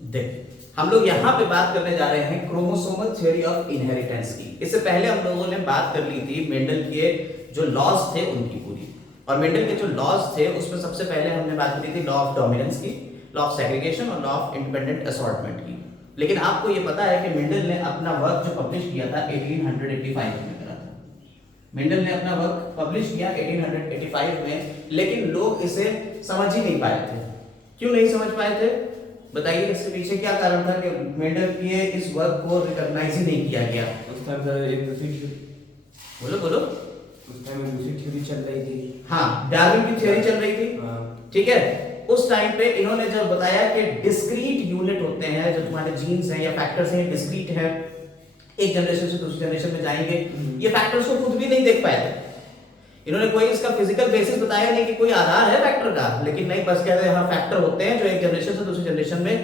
देख, हम लोग यहाँ पे बात करने जा रहे हैं क्रोमोसोमल थ्योरी ऑफ इनहेरिटेंस की। इससे पहले हम लोगों ने बात कर ली थी मेंडल के जो लॉज थे उनकी पूरी, और मेंडल के जो लॉज थे उसमें सबसे पहले हमने बात की थी लॉ ऑफ डोमिनेंस की, लॉ ऑफ सेग्रीगेशन और लॉ ऑफ इंडिपेंडेंट असॉर्टमेंट की। लेकिन आपको ये पता है कि मेंडल ने अपना वर्क जो पब्लिश किया था 1885 में करा था। मेंडल ने अपना वर्क पब्लिश किया 1885 में, लेकिन लोग इसे समझ ही नहीं पाए थे। क्यों नहीं समझ पाए थे बताइए? इसके पीछे क्या कारण था कि मेंडल के इस वर्क को रिकॉग्नाइज ही नहीं किया गया? उस टाइम एक दूसरी बोलो बोलो। उस टाइम एक दूसरी थ्योरी चल रही थी। हाँ, डार्विन की थ्योरी चल रही थी। ठीक है, उस टाइम पे इन्होंने जब बताया कि डिस्क्रीट यूनिट होते हैं, जो तुम्हारे जीन्स हैं या फैक्टर्स हैं, डिस्क्रीट है, एक जनरेशन से दूसरी जनरेशन में जाएंगे, ये फैक्टर्स को खुद भी नहीं देख पाए थे। इन्होंने कोई इसका फिजिकल बेसिस बताया नहीं कि कोई आधार है फैक्टर का, लेकिन नहीं, बस कहते हैं हाँ फैक्टर होते हैं जो एक जनरेशन से दूसरी जनरेशन में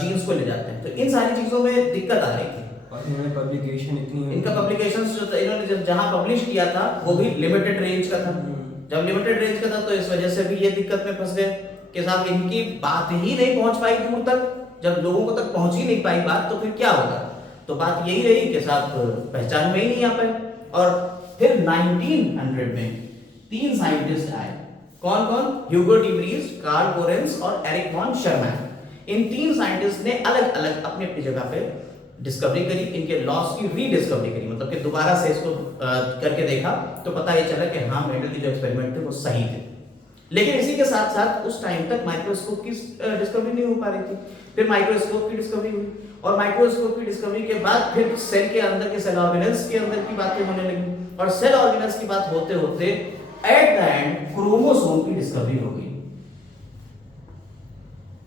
जीन्स को ले जाते हैं। तो इन सारी चीजों में दिक्कत आ रही थी। और इन्होंने पब्लिकेशन इतनी, इनका पब्लिकेशंस जो इन्होंने जहां पब्लिश किया था वो भी लिमिटेड रेंज का था। जब लिमिटेड रेंज का था तो इस वजह से भी ये दिक्कत में फंस गए कि साहब इनकी बात ही नहीं पहुंच पाई दूर तक। जब लोगों को तक पहुंच ही नहीं पाई बात, तो फिर क्या होगा? तो बात यही रही कि साहब पहचान में ही नहीं आ पाए। और फिर 1900 में 3 साइंटिस्ट आए। कौन कौन? Hugo de Vries, Carl Correns और एरिक वॉन शर्मैन। इन 3 साइंटिस्ट ने अलग अलग अपनी अपनी जगह पे डिस्कवरी करी, इनके लॉस की रीडिस्कवरी करी, मतलब कि दोबारा से इसको करके देखा तो पता ये चला कि हाँ मेंडल के जो एक्सपेरिमेंट थे वो सही थे। लेकिन इसी के साथ साथ उस टाइम तक माइक्रोस्कोप की डिस्कवरी नहीं हो पा रही थी। फिर माइक्रोस्कोप की डिस्कवरी हुई, और माइक्रोस्कोप की डिस्कवरी के बाद फिर सेल के अंदर के सेल ऑर्गेनल्स के अंदर की बातें होने लगी, और सेल ऑर्गेनल्स की बात होते होते एट द एंड क्रोमोसोम की डिस्कवरी हो गई।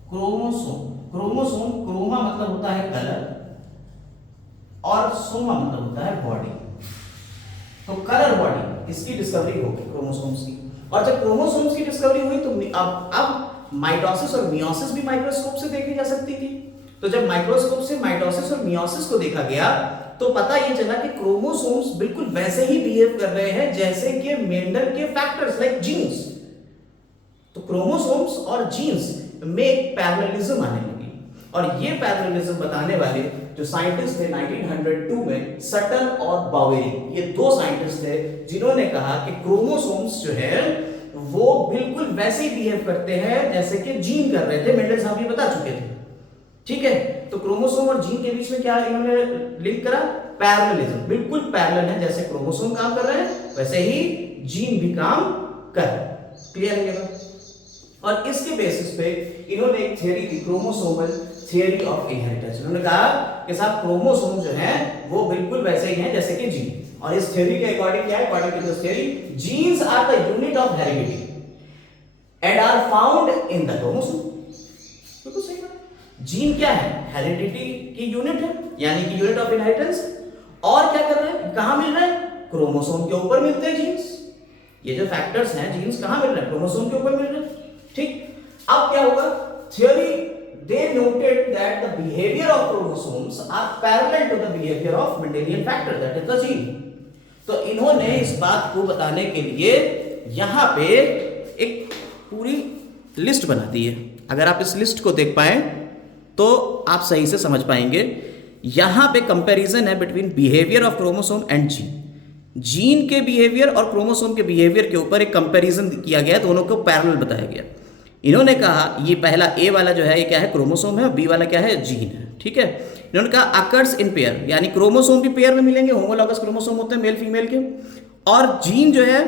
क्रोमोसोम, क्रोमोसोम, क्रोमा मतलब होता है कलर और सोमा मतलब होता है बॉडी। तो कलर बॉडी, इसकी डिस्कवरी होगी क्रोमोसोम्स की। और जब क्रोमोसोम्स की डिस्कवरी हुई तो अब माइटोसिस और मियोसिस भी माइक्रोस्कोप से देखी जा सकती थी। तो जब माइक्रोस्कोप से माइटोसिस और मियोसिस को देखा गया तो पता ये चला कि क्रोमोसोम्स बिल्कुल वैसे ही बिहेव कर रहे हैं जैसे कि मेंडल के फैक्टर्स लाइक जीन्स। तो क्रोमोसोम्स और जीन्स में एक पैरेललिज्म आने लगी, और ये पैरेललिज्म बताने वाले जो साइंटिस्ट थे 1902 में, सटल और बावेरी, ये 2 साइंटिस्ट थे जिन्होंने कहा कि क्रोमोसोम्स जो है वो बिल्कुल वैसे ही बिहेव करते हैं जैसे कि जीन कर रहे थे। मेंडल साहब ये बता चुके थे। ठीक है, तो क्रोमोसोम और जीन के बीच में क्या इन्होंने लिंक करा? पैरेललिज्म। बिल्कुल पैरेलल है, जैसे क्रोमोसोम काम कर रहे हैं वैसे ही जीन भी काम कर रहे हैं। क्लियर है ये बात? और इसके बेसिस पे इन्होंने एक theory the, chromosomal theory of inheritance. उन्होंने कहा कि साहब क्रोमोसोम जो है वो बिल्कुल वैसे ही हैं जैसे कि जीन। और इस थ्योरी के अकॉर्डिंग क्या है? According to this theory, genes are the unit of heredity and are found in the chromosome. बिल्कुल सही बात। जीन क्या है? हेरिडिटी की यूनिट है, यानी कि यूनिट ऑफ इनहेरिटेंस। और क्या कर रहे हैं? कहां मिल रहे हैं? क्रोमोसोम के ऊपर मिलते हैं जीन्स। ये जो फैक्टर्स हैं जीन्स कहां मिल रहे हैं? क्रोमोसोम के ऊपर मिल रहे हैं। ठीक, अब क्या होगा? Theory they noted that the behavior of chromosomes are parallel to the behavior of Mendelian factor, that is the gene. तो इन्होंने इस बात को बताने के लिए यहां पे एक पूरी लिस्ट बना दी है। अगर आप इस लिस्ट को देख पाए तो आप सही से समझ पाएंगे। यहां पे कंपैरिजन है between behaviour of chromosome and gene. Gene के बिहेवियर और क्रोमोसोम के बिहेवियर के ऊपर एक कंपैरिजन किया गया, दोनों को पैरेलल बताया गया। इन्होंने कहा ये पहला ए वाला जो है ये क्या है? क्रोमोसोम है, और बी वाला क्या है? जीन है। ठीक है, इन्होंने कहा अकर्स इन पेयर, यानी क्रोमोसोम भी पेयर में मिलेंगे, होमोलॉगस क्रोमोसोम होते हैं मेल फीमेल के, और जीन जो है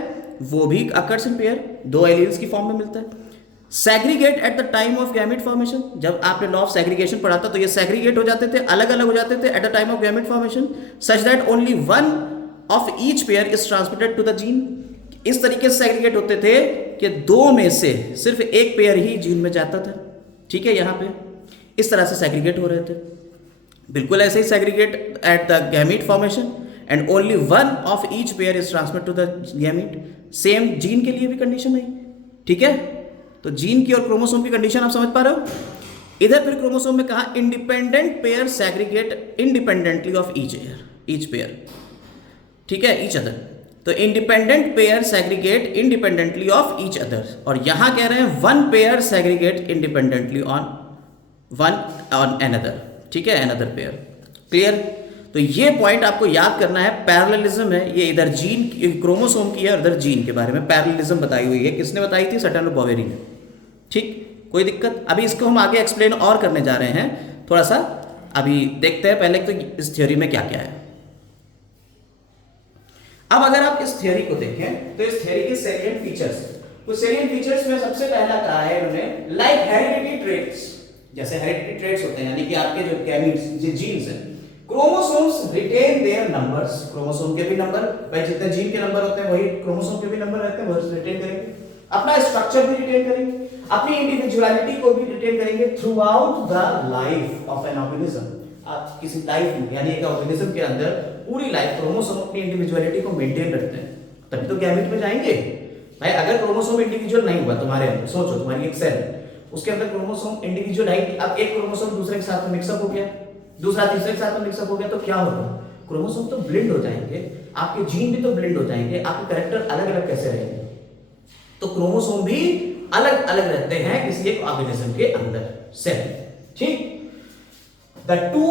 वो भी अकर्स इन पेयर, 2 एलील्स की फॉर्म में मिलता है। Segregate at the time of gamete formation, जब आपने लॉ ऑफ सेग्रीगेशन पढ़ा था तो ये सेग्रीगेट हो जाते थे, अलग अलग हो जाते थे at the time of gamete formation, such that only one of each pair is transmitted to the gene. इस तरीके से सेग्रीगेट होते थे कि 2 में से सिर्फ एक पेयर ही जीन में जाता था। ठीक है, यहां पे इस तरह से सेग्रीगेट हो रहे थे। बिल्कुल ऐसे ही segregate at the gamete formation, and only one of each pair is transmit to the gamete. Same gene के लिए भी कंडीशन है। ठीक है, तो जीन की और क्रोमोसोम की कंडीशन आप समझ पा रहे हो। इधर फिर क्रोमोसोम में कहा independent pair segregate independently of each pair. ठीक है, ईच अदर। तो independent pair segregate independently of each other, और यहां कह रहे हैं one pair segregate independently on one on another, ठीक है, एनदर पेयर। क्लियर? तो ये पॉइंट आपको याद करना है, पैरेललिज्म है ये, इधर जीन क्रोमोसोम की है और इधर जीन के बारे में पैरेललिज्म बताई हुई है। किसने बताई थी? सटन और बोवेरी ने। ठीक, कोई दिक्कत? अभी इसको हम आगे एक्सप्लेन और करने जा रहे हैं थोड़ा सा। अभी देखते हैं पहले तो इस थ्योरी में क्या क्या है। अब अगर आप इस थ्योरी को देखें तो इस थ्योरी के सैलिएंट फीचर्स, कुछ सैलिएंट फीचर्स में सबसे पहला कहा है इन्होंने, लाइक हेरिडिटी ट्रेट्स, जैसे हेरिडिटी ट्रेट्स होते हैं यानी कि आपके जो गैमीट्स, जो जीन्स हैं, chromosomes retain their numbers, chromosome के भी नंबर, भाई जितने जीन के नंबर होते हैं वही क्रोमोसोम के भी नंबर रहते हैं, वो रिटेन करेंगे, अपना स्ट्रक्चर भी रिटेन करेंगे, अपनी इंडिविजुअलिटी को भी रिटेन करेंगे through out the life of an organism. आप किसी लाइफ में यानी एक ऑर्गेनिज्म के अंदर पूरी लाइफ क्रोमोसोम अपनी इंडिविजुअलिटी को मेंटेन रखते हैं, तभी तो गैमेट में जाएंगे। भाई अगर क्रोमोसोम इंडिविजुअल नहीं हुआ तुम्हारे अंदर, सोचो तुम्हारी एक सेल, उसके अंदर क्रोमोसोम इंडिविजुअल है, अब एक क्रोमोसोम दूसरे के साथ में मिक्सअप हो गया, दूसरा तीसरे के साथ में मिक्सअप हो गया, तो क्या होगा? क्रोमोसोम तो ब्लेंड हो जाएंगे, आपके जीन भी तो ब्लेंड हो जाएंगे, आपके कैरेक्टर अलग अलग कैसे रहेंगे? तो क्रोमोसोम भी अलग अलग रहते हैं किसी एक ऑर्गेनिज्म के अंदर, सेल। ठीक, the two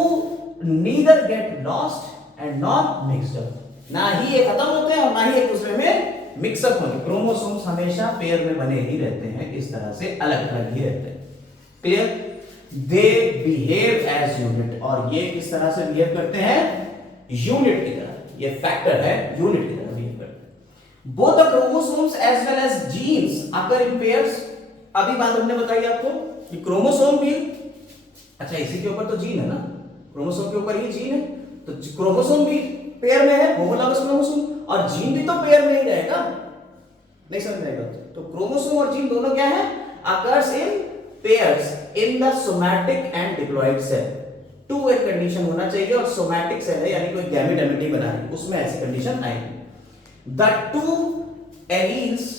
neither get lost and not mixed up, ना ही ये खत्म होते हैं और ना ही एक दूसरे में मिक्सअप होंगे। क्रोमोसोम्स हमेशा पेयर में बने ही रहते हैं, इस तरह से अलग अलग ही रहते हैं। Clear? They behave as unit, और ये किस तरह से बिहेव करते हैं? यूनिट की तरह, ये फैक्टर है, यूनिट की तरह बिहेव करते हैं। Both the chromosomes as well as genes occur in pairs, अभी बात हमने बताई आपको कि क्रोमोसोम भी, अच्छा इसी के ऊपर तो जीन है ना, क्रोमोसोम के ऊपर ही जीन है, तो क्रोमोसोम भी पेयर में है, होमोलॉगस क्रोमोसोम, और जीन भी तो पेयर में ही रहेगा। नहीं समझ में आएगा? तो क्रोमोसोम और जीन दोनों क्या है? Occurs in pairs in the somatic and diploid cell. टू एक कंडीशन होना चाहिए, और सोमैटिक सेल है यानी कोई गैमेट एमिटी बना रही है, उसमें ऐसी कंडीशन आएगी। The two alleles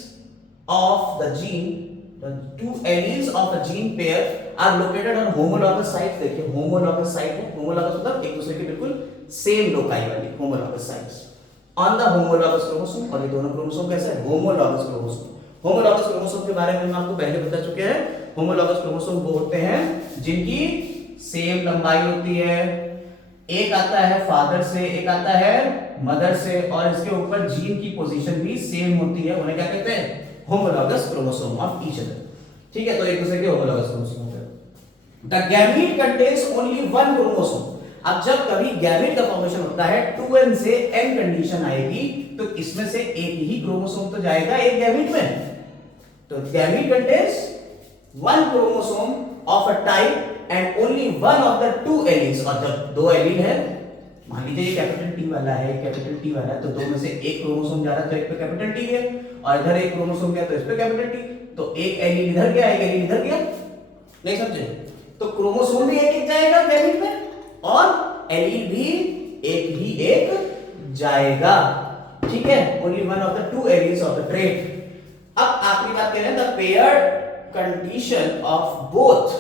of the gene, the two alleles of a gene pair are located on homologous sites। देखिए homologous site है, homologous मतलब एक दूसरे के बिल्कुल सेम लोकाई वाली, homologous sites on the homologous chromosome। और ये दोनों क्रोमोसोम कैसे है? homologous chromosome। homologous chromosome के बारे में हम आपको पहले बता चुके हैं। homologous chromosome वो होते हैं जिनकी सेम लंबाई होती है, एक आता है फादर से, एक आता है मदर से, और इसके ऊपर जीन की पोजीशन भी सेम होती है, उन्हें क्या कहते हैं? Homologous chromosome of each other. ठीक है, तो एक दूसरे के होमोलॉगस क्रोमोसोम होते हैं। The gamete contains only one chromosome. अब जब कभी गैमीट का फॉर्मेशन होता है, 2n से n कंडीशन आएगी, तो इसमें से एक ही क्रोमोसोम तो जाएगा एक गैमीट में। तो gamete contains one chromosome of a type and only one of the two alleles. और जब दो एलील है, मान लीजिए ये कैपिटल टी वाला है, कैपिटल टी वाला है, तो दो में से एक क्रोमोसोम जा रहा है तो एक पे कैपिटल टी है, और इधर एक क्रोमोसोम गया तो इस पे कैपिटल टी, तो एक एलील इधर गया, एक एलील इधर गया। नहीं समझे? तो क्रोमोसोम भी एक एक जाएगा गैमीट में, और एलील भी एक ही एक जाएगा। ठीक है, only one of the two alleles of the trait. अब आखिरी बात कह रहे हैं, the paired condition of both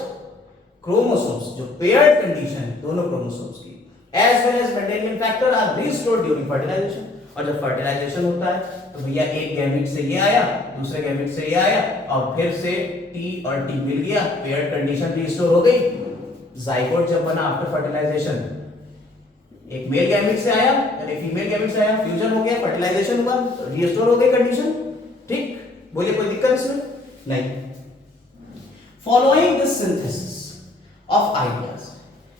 chromosomes, जो पेयर्ड कंडीशन है दोनों क्रोमोसोम्स की, as well as Mendelian factor are restored during fertilization। और जब फर्टिलाइजेशन होता है तो भैया एक गैमेट से ये आया, दूसरे गैमेट से ये आया, और फिर से T और T मिल गया, पेयर्ड कंडीशन रिस्टोर हो गई। जाइगोट जब बना आफ्टर फर्टिलाइजेशन, एक मेल गैमेट से आया यानी फीमेल गैमेट से आया, फ्यूजन हो गया, फर्टिलाइजेशन हुआ, तो रिस्टोर हो गई कंडीशन। ठीक, बोलिए कोई दिक्कत इसमें? नहीं। Following this synthesis of ideas,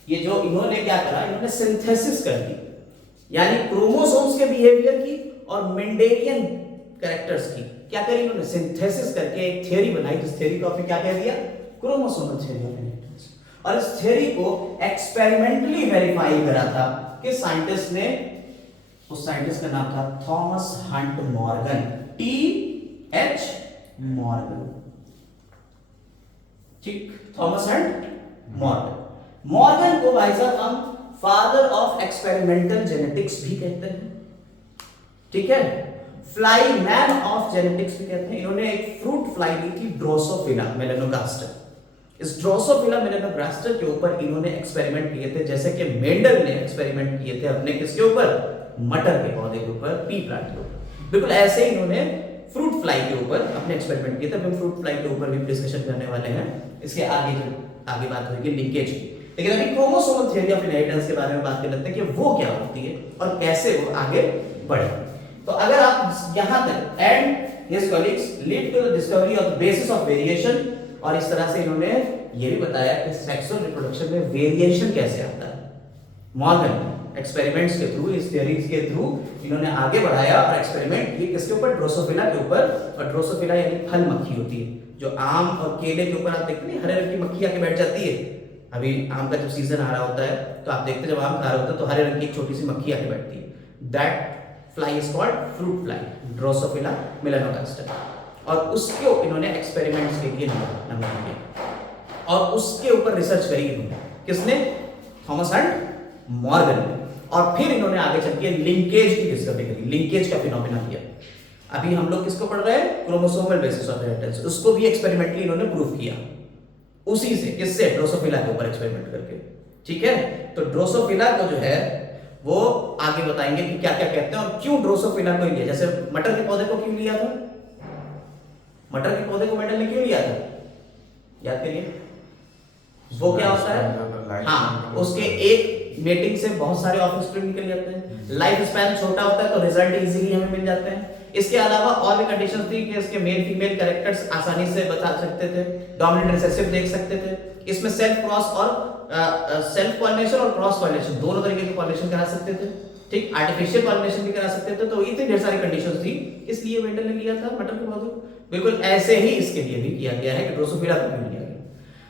ये जो इन्होंने क्या करा, इन्होंने सिंथेसिस कर दी, यानी क्रोमोसोम्स के बिहेवियर की और मेंडेलियन कैरेक्टर्स की क्या करी इन्होंने? सिंथेसिस करके एक थ्योरी बनाई, जिस थ्योरी को आपने क्या कह दिया? Chromosomal theory of inheritance. और इस थ्योरी को एक्सपेरिमेंटली वेरीफाई करा था कि साइंटिस्ट ने, उस साइंटिस्ट का नाम था Thomas Hunt Morgan, T.H. Morgan. ठीक, थॉमस हंट मॉर्गन। मॉर्गन को भाई साहब हम फादर ऑफ एक्सपेरिमेंटल जेनेटिक्स भी कहते हैं। ठीक है, फ्लाई मैन ऑफ जेनेटिक्स भी कहते हैं। इन्होंने एक फ्रूट फ्लाई ली थी, ड्रोसोफिला मेलानोगास्टर। इस ड्रोसोफिला मेलानोगास्टर के ऊपर इन्होंने एक्सपेरिमेंट किए थे, जैसे कि मेंडल ने एक्सपेरिमेंट किए थे अपने किसके ऊपर? मटर के पौधे के ऊपर, पी प्लांट के ऊपर। बिल्कुल ऐसे ही इन्होंने फ्रूट फ्लाई के ऊपर अपने एक्सपेरिमेंट किए थे। हम फ्रूट फ्लाई के ऊपर भी डिस्कशन करने वाले हैं इसके आगे जो आगे बात होगी लिंकेज की। लेकिन अभी क्रोमोसोमल थ्योरी ऑफ इनहेरिटेंस के बारे में बात कर लेते हैं कि वो क्या होती है और कैसे वो आगे बढ़े। तो अगर आप यहां तक and his colleagues lead to the discovery of the basis of variation, और इस तरह से इन्होंने ये भी बताया कि सेक्सुअल रिप्रोडक्शन में वेरिएशन कैसे आता है। मॉर्गन एक्सपेरिमेंट्स के थ्रू, इस थ्योरीज के थ्रू इन्होंने आगे बढ़ाया और एक्सपेरिमेंट ये किसके ऊपर, ड्रोसोफिला के ऊपर। और ड्रोसोफिला यानी फल मक्खी होती है, जो आम और केले के ऊपर आप देखते हैं हरे रंग की मक्खी आके बैठ जाती है। अभी आम का जब सीजन आ रहा होता है तो आप देखते हैं जब आम खा रहे होते हैं तो हरे रंग की एक छोटी सी मक्खी आके बैठती है। That fly is called fruit fly, Drosophila melanogaster. और उसको इन्होंने एक्सपेरिमेंट्स के लिए नाम दिया और उसके ऊपर रिसर्च करी इन्होंने, किसने, थॉमस हंट मॉर्गन ने। और फिर इन्होंने आगे चल के लिंकेज की डिस्कवरी करी, लिंकेज का फिनोमेना किया। अभी हम लोग किसको पढ़ रहे हैं, क्रोमोसोमल बेसिस ऑफ इनहेरिटेंस, उसको भी एक्सपेरिमेंटली इन्होंने प्रूव किया, उसी से, किससे, ड्रोसोफिला के ऊपर एक्सपेरिमेंट करके। ठीक है, तो ड्रोसोफिला को जो है वो आगे बताएंगे कि क्या क्या कहते हैं और क्यों ड्रोसोफिला को लिया। जैसे मटर के पौधे को क्यों लिया था, मटर के पौधे को मेंडल ने क्यों लिया था, याद करिए। वो क्या होता है, हाँ, उसके एक मेटिंग से बहुत सारे ऑफस्प्रिंग निकल जाते हैं, लाइफ स्पैन छोटा होता है तो रिजल्ट इजीली हमें मिल जाते हैं। इसके अलावा और भी कंडीशंस थी कि इसके मेल फीमेल कैरेक्टर्स आसानी से बता सकते थे, डोमिनेंट रिसेसिव देख सकते थे, इसमें सेल्फ क्रॉस और सेल्फ पॉलिनेशन और क्रॉस पॉलिनेशन दोनों तरीके की पॉलिनेशन करा सकते थे। ठीक, आर्टिफिशियल पॉलिनेशन भी करा सकते थे। तो इतनी ढेर सारी कंडीशंस थी, इसलिए मेंडल ने लिया था मटर के पौधे को। बिल्कुल ऐसे ही इसके लिए भी किया गया है कि ड्रोसोफिला को क्यों लिया गया।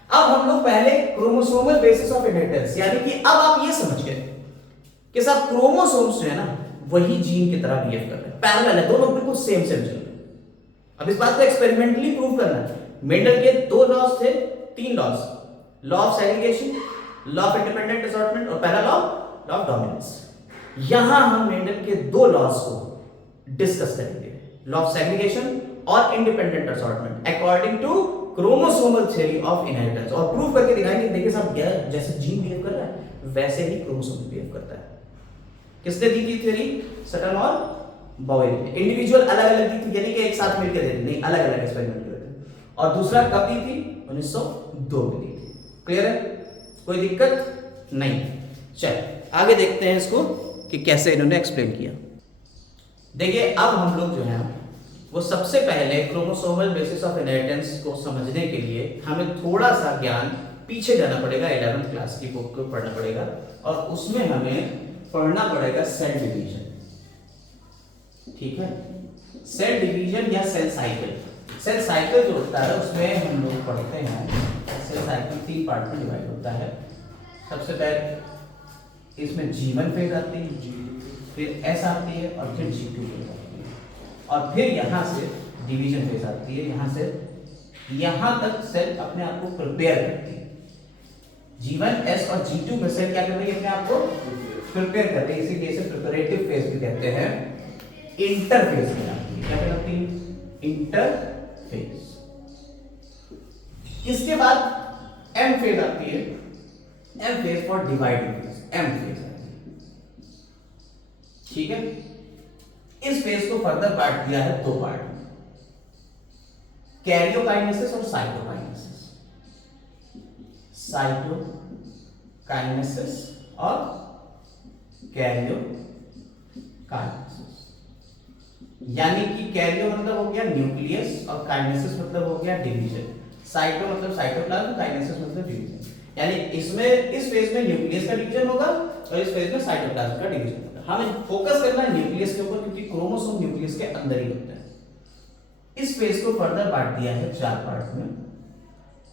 अब हम लोग पहले क्रोमोसोमल बेसिस ऑफ इनहेरिटेंस, यानी कि अब आप ये समझ गए कि सब क्रोमोसोम्स जो है ना वही जीन की तरह बिहेव कर रहे हैं, पैरेलल है, दोनों बिल्कुल सेम सेम चल रहे हैं। अब इस बात को एक्सपेरिमेंटली प्रूव करना है। मेंडल के दो लॉज थे, तीन laws, law of segregation, law of independent assortment और पहला लॉ ऑफ डोमिनेंस। यहां हम मेंडल के दो लॉज को डिस्कस करेंगे, लॉ ऑफ सेग्रीगेशन और independent assortment according to chromosomal theory of inheritance, और प्रूव करके दिखाएंगे। देखिए साहब, जैसे जीन बिहेव कर रहा है वैसे ही क्रोमोसोम बिहेव करता है। किसने दी थी थ्योरी, सटन और बॉयल ने। इंडिविजुअल अलग अलग दी थी, यानी कि एक साथ मिलकर दे दी नहीं, अलग अलग एक्सपेरिमेंट करे थे। और दूसरा कब दी थी, 1902 में दी थी। क्लियर है, कोई दिक्कत नहीं। चल आगे देखते हैं इसको कि कैसे इन्होंने एक्सप्लेन किया। देखिए अब हम लोग जो है वो सबसे पहले क्रोमोसोमल बेसिस ऑफ इनहेरिटेंस को समझने के लिए हमें थोड़ा सा ज्ञान पीछे जाना पड़ेगा, 11th क्लास की बुक को पढ़ना पड़ेगा और उसमें हमें पढ़ना पड़ेगा सेल डिवीजन। ठीक है, सेल डिवीजन या सेल साइकिल। सेल साइकिल जो होता है उसमें हम लोग पढ़ते हैं, सेल साइकिल 3 पार्ट में डिवाइड होता है। सबसे पहले इसमें G1 फेज आती है, फिर S आती है और फिर G2 फेज आती है, और फिर यहाँ से डिवीजन फेज आती है। यहाँ से यहाँ तक सेल अपने आप को प्रिपेयर करती है। G1, S और G2 में सेल क्या कर रही है, अपने आप को प्रिपेयर कर रही है, इसीलिए इसे प्रिपरेटिव फेज भी कहते हैं। इंटरफेज में आती है, क्या कहलाती है, इंटरफेज। इसके बाद M फेज आती है, M phase for dividing phase, M phase आती है। ठीक है, इस फेज को फर्दर बांट दिया है 2 पार्ट में, कैरियोकाइनेसिस और साइटोकाइनेसिस। साइटोकाइनेसिस और कैरियोकाइनेसिस, यानी कि कैरियो मतलब हो गया न्यूक्लियस और काइनेसिस मतलब हो गया डिवीजन। साइटो मतलब साइटोप्लाज्म, काइनेसिस मतलब डिवीजन। यानी इसमें इस फेज में न्यूक्लियस का डिवीजन होगा और इस फेज में साइटोप्लाज्म का डिवीजन होगा। हमें फोकस करना है न्यूक्लियस के ऊपर क्योंकि क्रोमोसोम न्यूक्लियस के अंदर ही होता है। इस फेज को फर्दर बांट दिया है 4 पार्ट में,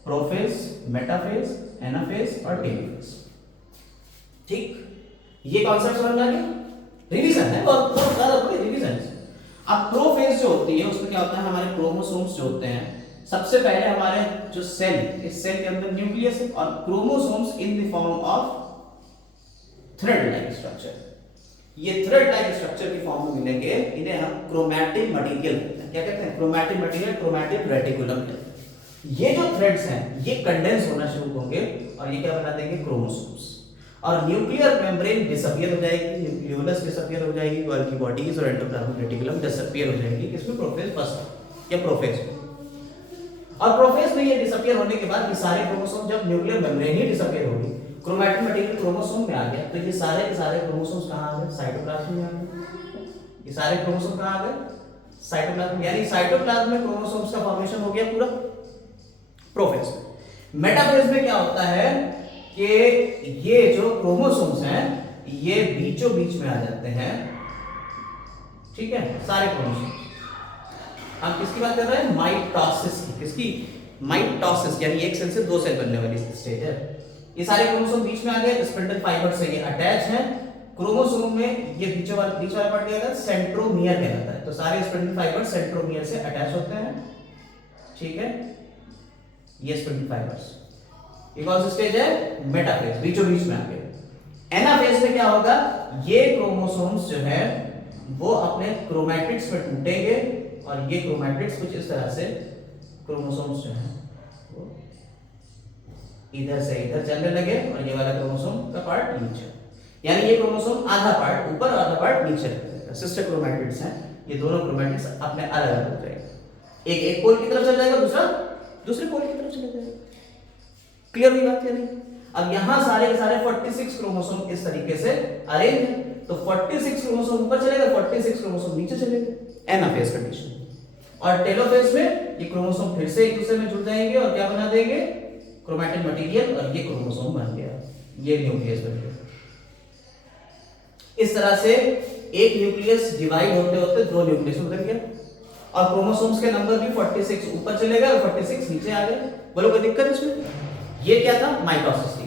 प्रोफेज, मेटाफेज, एनाफेज और टेलोफेज। ठीक, ये कॉन्सेप्ट समझ में आ गया, रिवीजन है और बहुत ज्यादा बड़ी रिवीजन है। अब प्रोफेज जो होती है उसमें क्या होता है, हमारे क्रोमोसोम्स जो होते हैं, सबसे पहले हमारे जो सेल, इस सेल के अंदर न्यूक्लियस है और chromosomes in the form of thread like structure. ये थ्रेड लाइक स्ट्रक्चर की फॉर्म में मिलेंगे, इन्हें हम क्रोमैटिक मटेरियल कहते हैं। क्या कहते हैं, क्रोमैटिक मटेरियल, क्रोमैटिक रेटिकुलम कहते हैं। ये जो थ्रेड्स हैं ये कंडेंस होना शुरू होंगे और ये क्या बना देंगे, क्रोमोसोम्स। और न्यूक्लियर मेम्ब्रेन डिसअपियर हो जाएगी, न्यूक्लियोलस डिसअपियर हो जाएगी, गोल्गी बॉडीज और एंडोप्लाज्मिक रेटिकुलम डिसअपियर हो जाएगी। इसमें प्रोफेज फर्स्ट या प्रोफेज। और प्रोफेज में ये डिसअपियर होने के बाद ये सारे क्रोमोसोम जब न्यूक्लियर मेम्ब्रेन ही डिसअपियर होगी, क्रोमैटिन मटेरियल क्रोमोसोम में आ गया, तो ये सारे के सारे क्रोमोसोम्स कहां आ गए? साइटोप्लाज्म में आ गए। ये सारे क्रोमोसोम कहां आ गए? साइटोप्लाज्म। यानी साइटोप्लाज्म में क्रोमोसोम्स का फॉर्मेशन हो गया पूरा प्रोफेज में। मेटाफेज में क्या होता है कि ये जो क्रोमोसोम्स हैं ये बीचों बीच में आ जाते हैं, ठीक है, सारे क्रोमोसोम्स। हम किसकी बात कर रहे हैं? माइटोसिस की। किसकी? माइटोसिस, यानी एक सेल से दो सेल बनने वाली स्टेज है। ये सारे क्रोमोसोम बीच में आ गए, स्पिंडल फाइबर से ये अटैच हैं। क्रोमोसोम में ये बीच वाला पार्ट क्या है? सेंट्रोमियर कहलाता है। तो सारे स्पिंडल फाइबर सेंट्रोमियर से अटैच होते हैं, ठीक है, ये स्पिंडल फाइबर्स। ये कौन सी स्टेज है? मेटाफेज, बीचों बीच में आ गए। एनाफेज में क्या होगा? ये क्रोमोसोम्स जो है वो अपने क्रोमैटिड्स में टूटेंगे और ये क्रोमैटिड्स कुछ इस तरह से क्रोमोसोम्स जो है वो इधर से इधर चलने लगे और ये वाला क्रोमोसोम का पार्ट नीचे, यानी ये क्रोमोसोम आधा पार्ट ऊपर और आधा पार्ट नीचे रखेगा। सिस्टर क्रोमैटिड्स हैं, ये दोनों क्रोमैटिड्स अपने अलग अलग हो जाएंगे। एक पोल की तरफ चल जाएगा, दूसरा दूसरे पोल की तरफ चला जाएगा। क्लियर हुई बात या नहीं? अब यहां सारे के सारे 46 क्रोमोसोम इस तरीके से अरेंज है, तो 46 क्रोमोसोम ऊपर चले गए, 46 क्रोमोसोम नीचे चले गए, एनाफेज कंडीशन। और टेलोफेज में ये क्रोमोसोम फिर से एक दूसरे में जुड़ जाएंगे और क्या बना देंगे? क्रोमैटिन मटेरियल, और ये क्रोमोसोम बन गया, ये न्यूक्लियस बन गया। इस तरह से एक न्यूक्लियस डिवाइड होते होते दो न्यूक्लियस बन गया और क्रोमोसोम्स के नंबर भी 46 ऊपर चले गए और 46 नीचे आ गए। बोलो कोई दिक्कत इसमें? ये क्या था? माइटोसिस थी।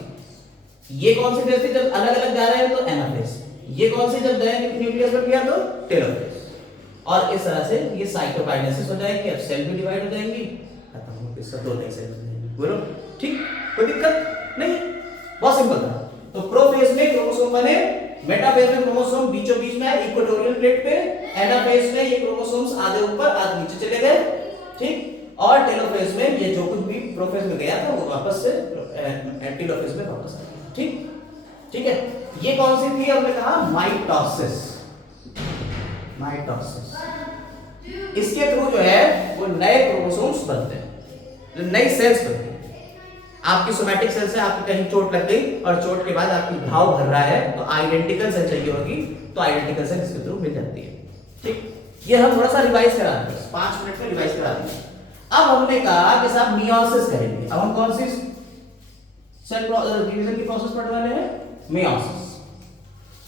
ये कौन सी फेज थी? जब अलग अलग जा रहे हैं तो एनाफेज। ये कौन सी? जब नए न्यूक्लियस बन गया तो टेलोफेज। और इस तरह से ये साइटोकाइनेसिस हो जाएगी, अब सेल भी डिवाइड हो जाएंगी, खत्म हो गया, इसका दो नई सेल बन जाएंगी। बोलो ठीक, कोई दिक्कत नहीं? बहुत सिंपल था। तो प्रोफेज में क्रोमोसोम बने, मेटाफेज में क्रोमोसोम बीचों बीच में है इक्वेटोरियल प्लेट पे, एनाफेज में ये क्रोमोसोम्स आधे ऊपर आधे नीचे चले गए, ठीक, और टेलोफेज में ये जो कुछ भी प्रोफेज में गया था वो वापस से टेलोफेज में वापस आ गया, ठीक, ठीक है। ये कौन सी थी? हमने कहा माइटोसिस। माइटोसिस, इसके थ्रू जो है वो नए क्रोमोसोम्स बनते हैं, नई सेल्स बनती हैं। आपकी सोमैटिक सेल से आपकी कहीं चोट लग गई और चोट के बाद आपकी घाव भर रहा है तो आइडेंटिकल सेल चाहिए होगी, तो आइडेंटिकल सेल इसके थ्रू मिल जाती है, ठीक। ये हम थोड़ा सा रिवाइज करा देंगे, 5 मिनट में रिवाइज करा देंगे। अब हमने कहा कि साहब मियोसिस करेंगे। अब हम कौन सी सेल डिवीजन की प्रोसेस पढ़ने वाले हैं? मियोसिस।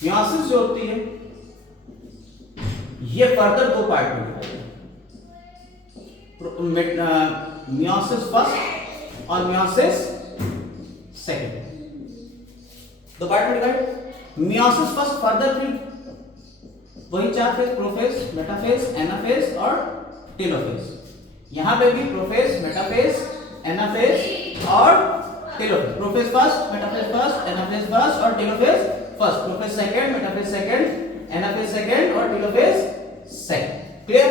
मियोसिस जो होती है ये फर्दर दो पार्ट में डिवाइड है, मियोसिस फर्स्ट और मियोसिस सेकंड, दो पार्ट में डिवाइड। मियोसिस फर्स्ट फर्दर 3, वही 4 फेज, प्रोफेज, मेटाफेज, एनाफेज और टेलोफेज। यहां पे भी प्रोफेज, मेटाफेज, एनाफेज और telophase. Prophase first, metaphase first, anaphase first और telophase first. Prophase second, metaphase second, anaphase second और telophase second. Clear?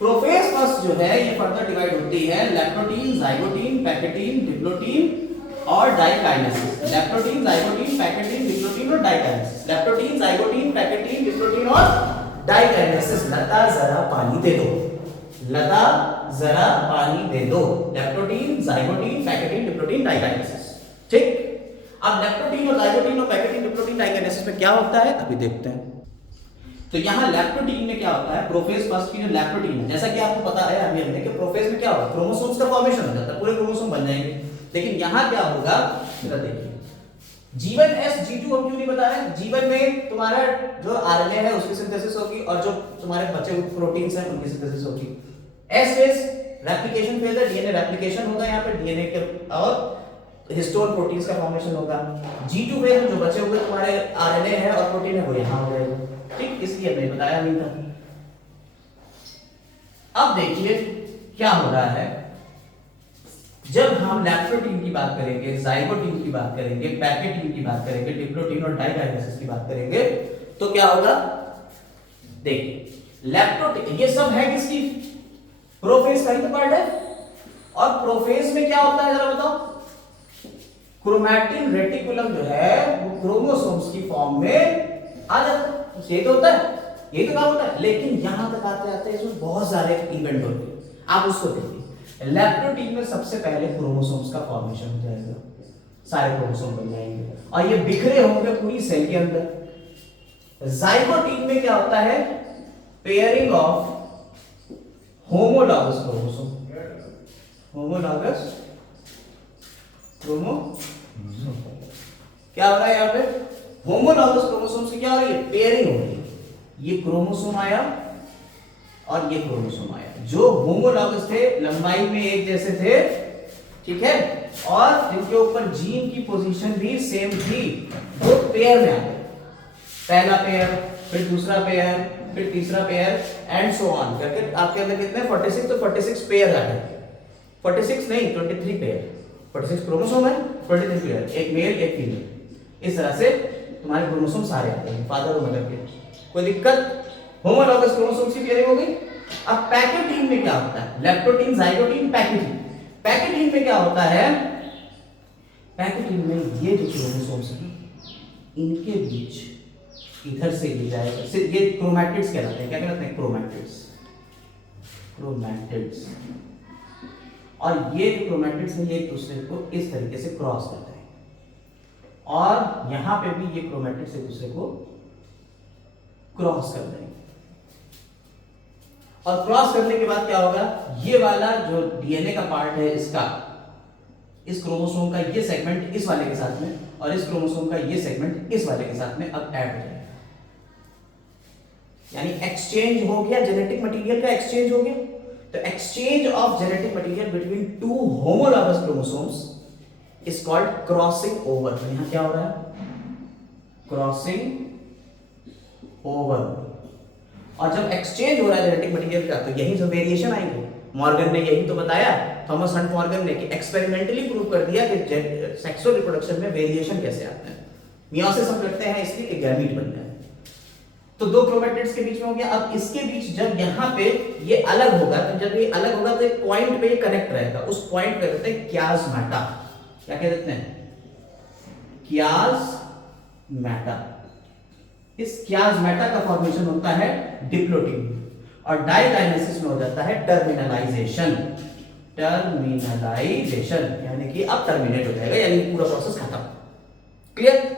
Prophase first जो है ये फर्दर डिवाइड होती है लैक्टोटीन, जाइगोटीन, पैकेटीन, डिप्लोटीन और diakinesis. Leptotene, zygotene, pachytene, diplotene और diakinesis. Leptotene, zygotene, pachytene, diplotene और डाइकाइनेसिस। लता जरा पानी दे दो, लता जरा पानी दे दो। लैक्टोटीन, जाइगोटीन, पैकेटीन, डिप्लोटीन, डाइकाइनेसिस, ठीक। अब लैक्टोटीन और जाइगोटीन और पैकेटीन, डिप्लोटीन, डाइकाइनेसिस में क्या होता है अभी देखते हैं। तो यहां लैक्टोटीन में क्या होता है? प्रोफेज फर्स्ट की जो लैक्टोटीन है, जैसा कि आपको पता है अभी हमने कि प्रोफेज में क्या होगा? क्रोमोसोम्स का फॉर्मेशन हो जाता है, पूरे क्रोमोसोम बन जाएंगे। लेकिन यहां क्या होगा जरा देखिए, G1 S G2 हम क्यों नहीं बता रहे? G1 में तुम्हारा जो आरएनए है उसकी सिंथेसिस होगी और जो तुम्हारे बचे हुए प्रोटीन्स हैं उनकी सिंथेसिस होगी। S फेज रेप्लिकेशन फेज है, डीएनए रेप्लिकेशन होगा यहां पे, डीएनए के और हिस्टोन प्रोटीन्स का फॉर्मेशन होगा। G2 फेज में जो बचे हुए तुम्हारे आरएनए है और प्रोटीन है वो यहां हो जाएगा, ठीक, इसलिए हमने बताया नहीं था। अब देखिए क्या हो रहा है, जब हम लैक्टोटीन की बात करेंगे, जाइगोटीन की बात करेंगे, पैकेटीन की बात करेंगे, डिप्लोटीन और डाइकाइनेसिस की बात करेंगे तो क्या होगा? देखिए लैक्टोटीन ये सब है किसकी? प्रोफेज का ही तो पार्ट है। और प्रोफेज में क्या होता है जरा बताओ? क्रोमैटिन रेटिकुलम जो है वो क्रोमोसोम्स की फॉर्म में आ जाता है, ये तो होता है, यही तो काम होता है। लेकिन यहां तक आते आते इसमें बहुत सारे इवेंट होते हैं, आप उसको देखिए। लैप्टोटीन में सबसे पहले क्रोमोसोम्स का फॉर्मेशन हो जाएगा, सारे क्रोमोसोम बन जाएंगे और ये बिखरे होंगे पूरी सेल के अंदर। जाइगोटीन में क्या होता है? Pairing of homologous chromosome, homologous chromosome. क्या हो रहा है यहाँ पे? होमोलॉगस क्रोमोसोम से क्या हो रही है? पेयरिंग हो रही है। ये क्रोमोसोम आया और ये क्रोमोसोम आया, जो होमोलॉगस थे, लंबाई में एक जैसे थे, ठीक है, और जिनके ऊपर जीन की पोजीशन भी सेम थी, वो पेयर में आ गए। पहला पेयर, फिर दूसरा पेयर, फिर तीसरा पेयर एंड सो ऑन करके आपके अंदर कितने 46, तो 46 पेयर आ गए। 46 नहीं 23 पेयर, 46 क्रोमोसोम है, 23 पेयर, एक मेल एक फीमेल। इस तरह से तुम्हारे क्रोमोसोम सारे आते हैं फादर और मदर के। कोई दिक्कत? होमोलॉगस क्रोमोसोम्स की पेयरिंग हो गई। अब पैकेटीन में क्या होता है? लैप्टोटीन, जाइगोटीन, पैकेटीन। पैकेटीन में क्या होता है? पैकेटीन में ये जो क्रोमोसोम्स हैं इनके बीच इधर से ये जाएगा, ये क्रोमैटिड्स कहलाते हैं। क्या कहलाते हैं? Chromatids, chromatids. और ये जो क्रोमैटिड्स हैं ये एक दूसरे को इस तरीके से क्रॉस करते हैं, और यहां पे भी ये क्रोमैटिड्स एक दूसरे को क्रॉस कर देंगे। और क्रॉस करने के बाद क्या होगा? ये वाला जो डीएनए का पार्ट है इसका, इस क्रोमोसोम का ये सेगमेंट इस वाले के साथ में, और इस क्रोमोसोम का ये सेगमेंट इस वाले के साथ में अब ऐड हो जाएगा। यानी एक्सचेंज हो गया, जेनेटिक मटेरियल का एक्सचेंज हो गया। तो exchange of genetic material between two homologous chromosomes is called crossing over. तो यहां क्या हो रहा है? Crossing over. और जब एक्सचेंज हो रहा है जेनेटिक मटेरियल का, तो यही जो वेरिएशन आएंगे। मॉर्गन ने यही तो बताया, थॉमस हंट मॉर्गन ने, कि एक्सपेरिमेंटली प्रूव कर दिया कि सेक्सुअल रिप्रोडक्शन में वेरिएशन कैसे आते हैं। मियोसिस हम करते हैं इसलिए कि गैमीट बनते हैं। तो दो क्रोमैटिड्स के बीच में हो गया। अब इसके बीच जब यहां पे ये अलग होगा, तो जब ये अलग होगा तो एक पॉइंट पे ये कनेक्ट रहेगा, उस पॉइंट पे कहते हैं क्याज़मेटा। क्या कह देते हैं? क्याज़मेटा। इस क्याज़मेटा का फॉर्मेशन होता है डिप्लोटीन, और डाइकाइनेसिस में हो जाता है टर्मिनलाइजेशन। टर्मिनलाइजेशन यानी कि अब टर्मिनेट हो जाएगा, यानी पूरा प्रोसेस खत्म। क्लियर?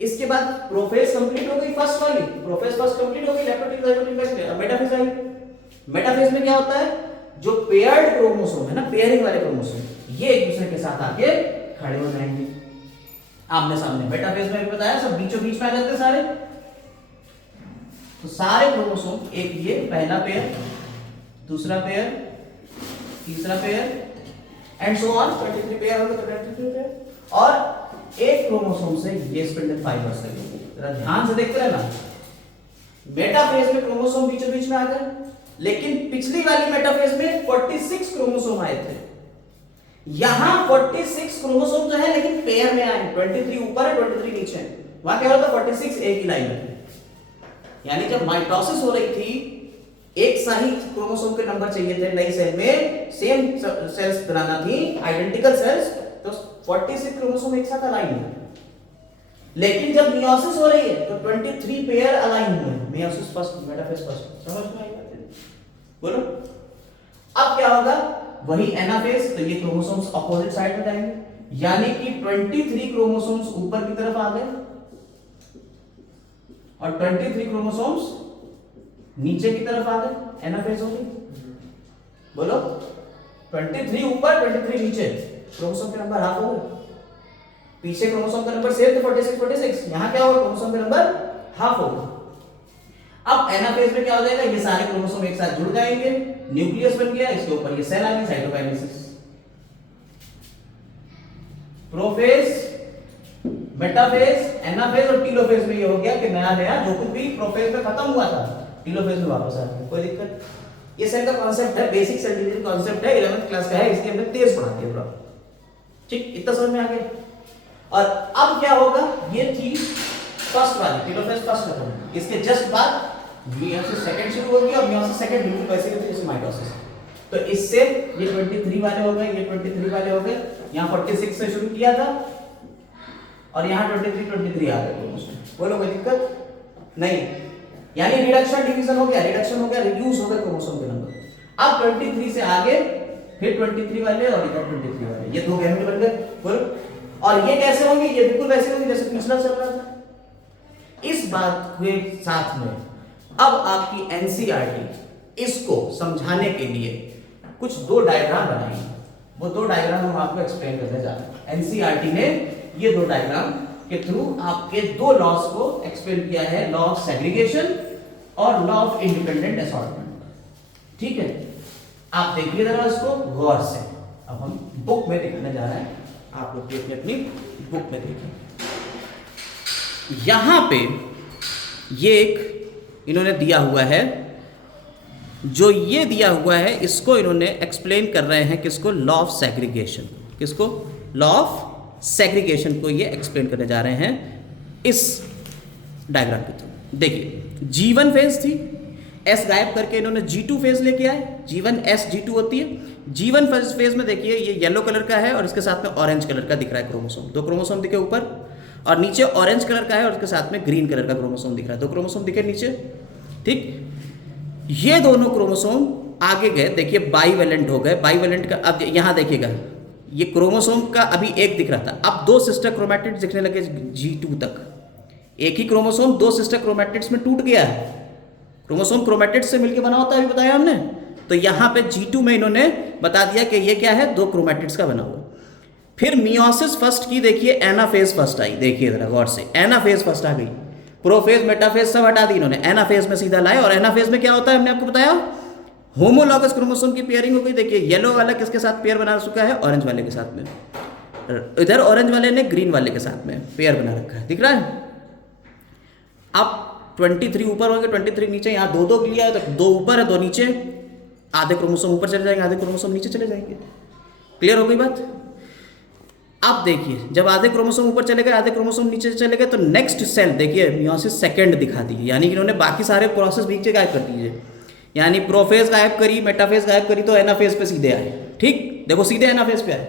इसके बाद प्रोफेज कंप्लीट हो गई, फर्स्ट वाली प्रोफेज फर्स्ट कंप्लीट हो गई, लैप्टोटीन जाइगोटीन का। अब मेटाफेज आई। मेटाफेज में क्या होता है? जो पेयर्ड क्रोमोसोम है ना, पेयरिंग वाले क्रोमोसोम, ये एक दूसरे के साथ आके खड़े हो जाएंगे आमने सामने। मेटाफेज में भी बताया सब बीचों बीच में आ जाते हैं सारे। तो सारे क्रोमोसोम, एक ये पहला पेयर, दूसरा पेयर, तीसरा pair and so on, 23 pair हो गए, 23 पेयर। और एक क्रोमोसोम से ये स्पिंडल फाइबर्स लगे। जरा ध्यान से देखते रहना, मेटाफेज में क्रोमोसोम बीचों बीच में आ गए, लेकिन पिछली वाली मेटाफेज में 46 क्रोमोसोम आए थे। यहां 46 क्रोमोसोम जो है लेकिन पेयर में आए, 23 ऊपर है 23 नीचे है। वहां क्या हो रहा था? 46 एक ही लाइन में। यानी जब माइटोसिस हो रही थी, एक सा ही क्रोमोसोम के नंबर चाहिए थे नई सेल में, सेम सेल्स बनाना थी, आइडेंटिकल सेल्स, तो 46 क्रोमोसोम एक साथ अलाइन हुए। लेकिन जब मियोसिस हो रही है तो 23 पेयर अलाइन हुए। Meiosis first, metaphase first. समझ में आई बात? बोलो। अब क्या होगा? वही एनाफेज, तो ये क्रोमोसोम्स अपोजिट साइड में जाएंगे, यानी कि 23 क्रोमोसोम्स ऊपर की तरफ आ गए और 23 क्रोमोसोम्स नीचे की तरफ आ गए। एनाफेज हो गई। बोलो। 23 ऊपर 23 नीचे, क्रोमोसोम के नंबर हाफ हो गए। पीछे क्रोमोसोम का नंबर सेम थे 46, यहां क्या होगा? क्रोमोसोम के नंबर हाफ हो गए। अब एनाफेज में क्या हो जाएगा? ये सारे क्रोमोसोम एक साथ जुड़ जाएंगे, न्यूक्लियस बन गया, इसके ऊपर ये सेल आ गई, साइटोकाइनेसिस। प्रोफेज, मेटाफेज, एनाफेज और टीलोफेज में ये हो गया कि नया नया जो कुछ भी प्रोफेज में खत्म हुआ था टीलोफेज में वापस आ गया। कोई दिक्कत? ये सेल का कॉन्सेप्ट है, बेसिक सेल डिवीजन कॉन्सेप्ट है, 11th क्लास का है, इसके अंदर तेज पढ़ाते हैं थोड़ा। ठीक, इतना समझ में आ गया। और अब क्या होगा? ये थी फर्स्ट वाली, टीलोफेज फर्स्ट खत्म। इसके जस्ट बाद मियोसिस सेकंड शुरू होगी, और मियोसिस सेकंड बिल्कुल वैसे ही जैसे माइटोसिस। तो इससे ये 23 वाले हो गए, ये 23 वाले हो गए, यहां 46 से शुरू किया था और यहां 23 आ गए। बोलो कोई दिक्कत नहीं? यानी रिडक्शन डिवीजन हो गया, रिडक्शन हो गया, रिड्यूस हो गया क्रोमोसोम के नंबर। अब 23 से आगे फिर 23 वाले और इधर 23 वाले, ये दो गैमेट बन गए बोलो। और ये कैसे होंगे, ये बिल्कुल वैसे होंगे जैसे पिछला चल रहा था। इस बात के साथ में अब आपकी एनसीईआरटी इसको समझाने के लिए कुछ दो डायग्राम बनाई, वो दो डायग्राम हम आपको एक्सप्लेन करने जा रहे हैं। एनसीईआरटी ने ये दो डायग्राम के थ्रू आपके दो लॉस को एक्सप्लेन किया है, लॉ ऑफ सेग्रीगेशन और लॉ ऑफ इंडिपेंडेंट असॉर्टमेंट। ठीक है, आप देखिए जरा इसको गौर से। अब हम बुक में देखने जा रहे हैं, आप लोग भी अपनी अपनी बुक में देखिए। यहां पे ये एक इन्होंने दिया हुआ है, जो ये दिया हुआ है इसको इन्होंने एक्सप्लेन कर रहे हैं किसको, लॉ ऑफ सेग्रीगेशन। किसको, लॉ ऑफ सेग्रीगेशन को ये एक्सप्लेन करने जा रहे हैं इस डायग्राम के थ्रू। देखिए G1 फेज थी, S गायब करके इन्होंने G2 फेज लेके आए, G1 S G2 होती है। G1 फेज में देखिए ये येलो कलर का है और इसके साथ में ऑरेंज कलर का दिख रहा है क्रोमोसोम, दो क्रोमोसोम दिखे ऊपर, और नीचे ऑरेंज कलर का है और इसके साथ में ग्रीन कलर का क्रोमोसोम दिख रहा है, दो क्रोमोसोम दिखे नीचे। ठीक, ये दोनों क्रोमोसोम आगे गए, देखिए बाईवेलेंट हो गए। बाईवेलेंट का अब यहां देखिएगा, ये क्रोमोसोम का अभी एक दिख रहा था, अब दो सिस्टर क्रोमैटिड्स दिखने लगे G2 तक। एक ही क्रोमोसोम दो सिस्टर क्रोमैटिड्स में टूट गया है। क्रोमोसोम क्रोमैटिड्स से मिलकर बना होता है, अभी बताया हमने। तो यहां पे G2 में इन्होंने बता दिया कि ये क्या है, दो क्रोमैटिड्स का बना हुआ। फिर मियोसिस फर्स्ट की देखिए, एनाफेज फर्स्ट आई, देखिए जरा गौर से, एनाफेज फर्स्ट आ गई। प्रोफेज मेटाफेज सब हटा दी इन्होंने, एनाफेज में सीधा लाए। और एनाफेज में क्या होता है, हमने आपको बताया, होमोलॉगस क्रोमोसोम की पेयरिंग हो गई। देखिए येलो वाला किसके साथ पेयर बना चुका है, ऑरेंज वाले के साथ में। इधर ऑरेंज वाले ने ग्रीन वाले के साथ में पेयर बना रखा है, दिख रहा है। अब 23 ऊपर होंगे, 23 नीचे, यहाँ दो दो लिया है तो दो ऊपर है दो नीचे, आधे क्रोमोसोम ऊपर चले जाएंगे, आधे क्रोमोसोम नीचे चले जाएंगे। क्लियर हो गई बात। अब देखिए जब आधे क्रोमोसोम ऊपर चले गए, आधे क्रोमोसोम नीचे चले गए, तो नेक्स्ट सेल देखिए मियोसिस सेकंड दिखा दी, यानी कि इन्होंने बाकी सारे प्रोसेस बीच से गायब कर दिए। यानी प्रोफेज गायब करी, मेटाफेज गायब करी, तो एनाफेज पे सीधे आए। ठीक, देखो सीधे एनाफेज पे आए।